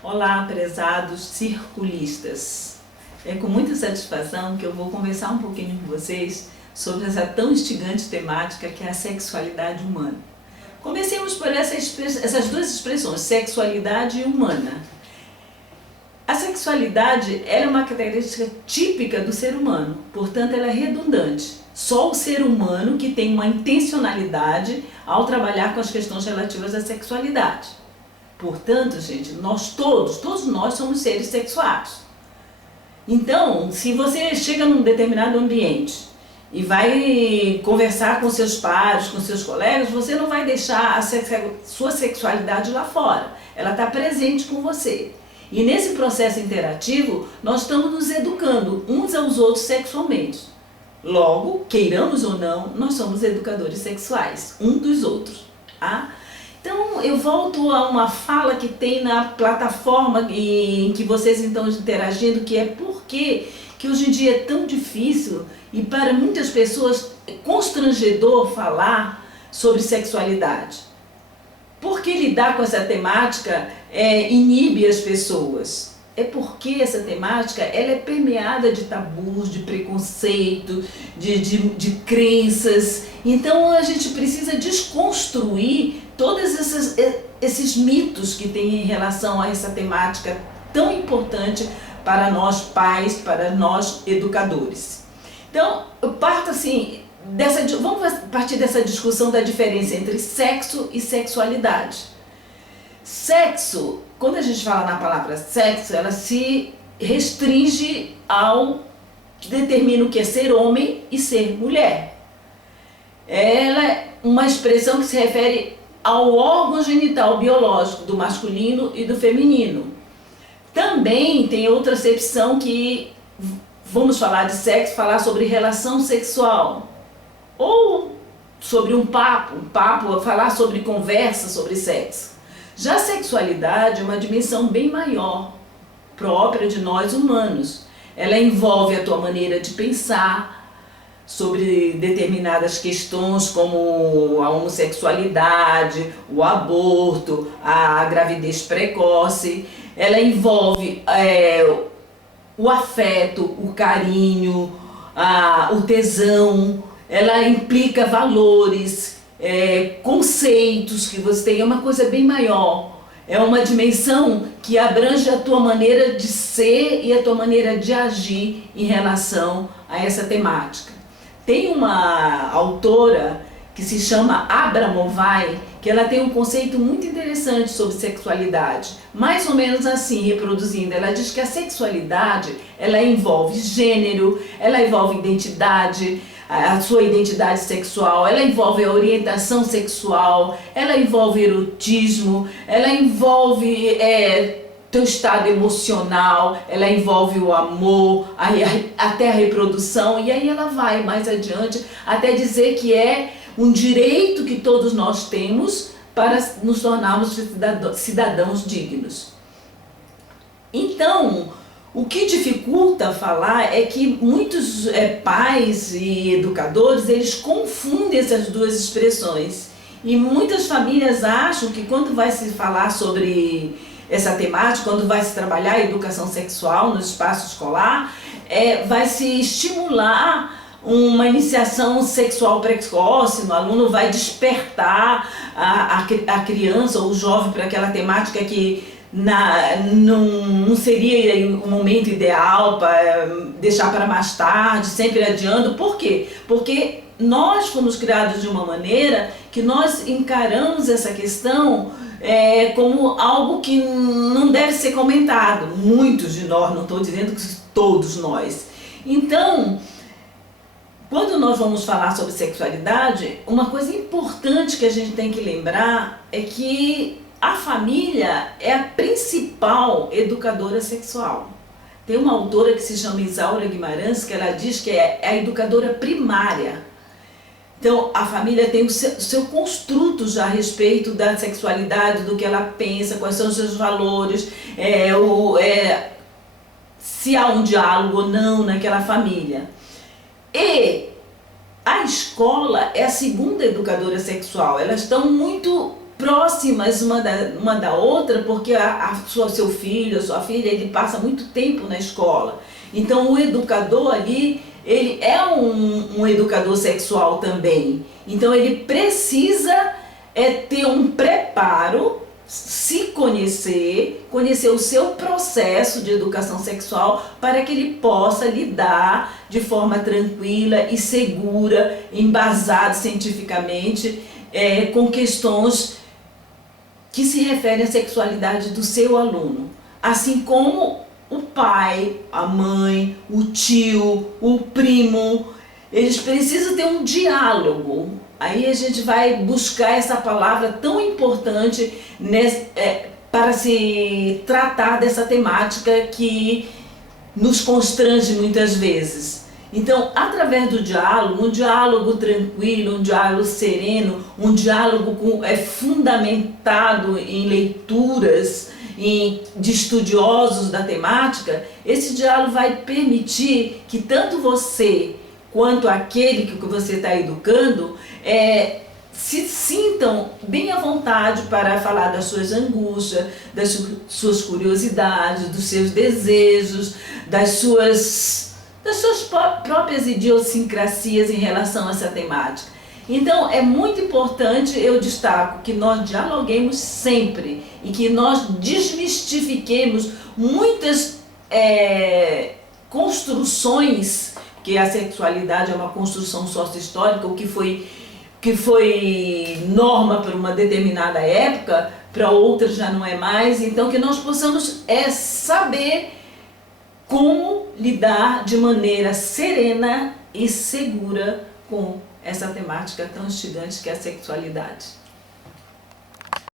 Olá, prezados circulistas. É com muita satisfação que eu vou conversar um pouquinho com vocês sobre essa tão instigante temática que é a sexualidade humana. Comecemos por essas duas expressões, sexualidade e humana. A sexualidade é uma característica típica do ser humano, portanto ela é redundante. Só o ser humano que tem uma intencionalidade ao trabalhar com as questões relativas à sexualidade. Portanto, gente, todos nós somos seres sexuados. Então, se você chega num determinado ambiente e vai conversar com seus pares, com seus colegas, você não vai deixar a sua sexualidade lá fora. Ela está presente com você. E nesse processo interativo, nós estamos nos educando uns aos outros sexualmente. Logo, queiramos ou não, nós somos educadores sexuais, um dos outros. Tá? Então, eu volto a uma fala que tem na plataforma em que vocês estão interagindo, que é por que hoje em dia é tão difícil e para muitas pessoas é constrangedor falar sobre sexualidade. Porque lidar com essa temática inibe as pessoas. É porque essa temática ela é permeada de tabus, de preconceito, de crenças. Então a gente precisa desconstruir todos esses mitos que tem em relação a essa temática tão importante para nós pais, para nós educadores. Então eu parto assim, vamos partir dessa discussão da diferença entre sexo e sexualidade. Sexo, quando a gente fala na palavra sexo, ela se restringe ao que determina o que é ser homem e ser mulher. Ela é uma expressão que se refere ao órgão genital biológico do masculino e do feminino. Também tem outra acepção que vamos falar de sexo, falar sobre relação sexual. Ou sobre um papo, falar sobre conversa sobre sexo. Já a sexualidade é uma dimensão bem maior, própria de nós humanos. Ela envolve a tua maneira de pensar sobre determinadas questões como a homossexualidade, o aborto, a gravidez precoce. Ela envolve o afeto, o carinho, o tesão. Ela implica valores, conceitos que você tem, é uma coisa bem maior. É uma dimensão que abrange a tua maneira de ser e a tua maneira de agir em relação a essa temática. Tem uma autora que se chama Abramovay, que ela tem um conceito muito interessante sobre sexualidade, mais ou menos assim, reproduzindo. Ela diz que a sexualidade, ela envolve gênero, ela envolve identidade, a sua identidade sexual, ela envolve a orientação sexual, ela envolve erotismo, ela envolve teu estado emocional, ela envolve o amor, até a reprodução, e aí ela vai mais adiante até dizer que é um direito que todos nós temos para nos tornarmos cidadãos dignos. Então, o que dificulta falar é que muitos pais e educadores, eles confundem essas duas expressões. E muitas famílias acham que quando vai se falar sobre essa temática, quando vai se trabalhar a educação sexual no espaço escolar, vai se estimular uma iniciação sexual precoce, o aluno vai despertar a criança ou o jovem para aquela temática que não seria o momento ideal para deixar para mais tarde, sempre adiando. Por quê? Porque nós fomos criados de uma maneira que nós encaramos essa questão como algo que não deve ser comentado. Muitos de nós, não estou dizendo que todos nós. Então, quando nós vamos falar sobre sexualidade, uma coisa importante que a gente tem que lembrar é que a família é a principal educadora sexual. Tem uma autora que se chama Isaura Guimarães, que ela diz que é a educadora primária. Então, a família tem o seu construto já a respeito da sexualidade, do que ela pensa, quais são os seus valores, se há um diálogo ou não naquela família. E a escola é a segunda educadora sexual. Elas estão muito próximas uma da outra, porque seu filho, a sua filha, ele passa muito tempo na escola. Então o educador ali, ele é um educador sexual também. Então ele precisa ter um preparo, se conhecer o seu processo de educação sexual para que ele possa lidar de forma tranquila e segura, embasada cientificamente, com questões que se referem à sexualidade do seu aluno. Assim como o pai, a mãe, o tio, o primo, eles precisam ter um diálogo. Aí a gente vai buscar essa palavra tão importante para se tratar dessa temática que nos constrange muitas vezes. Então, através do diálogo, um diálogo tranquilo, um diálogo sereno, um diálogo fundamentado em leituras de estudiosos da temática, esse diálogo vai permitir que tanto você quanto aquele que você está educando se sintam bem à vontade para falar das suas angústias, das suas curiosidades, dos seus desejos, das suas próprias idiosincrasias em relação a essa temática. Então é muito importante, eu destaco, que nós dialoguemos sempre e que nós desmistifiquemos muitas construções, que a sexualidade é uma construção sócio-histórica, o que foi norma para uma determinada época, para outra já não é mais. Então que nós possamos saber como lidar de maneira serena e segura com essa temática tão instigante que é a sexualidade.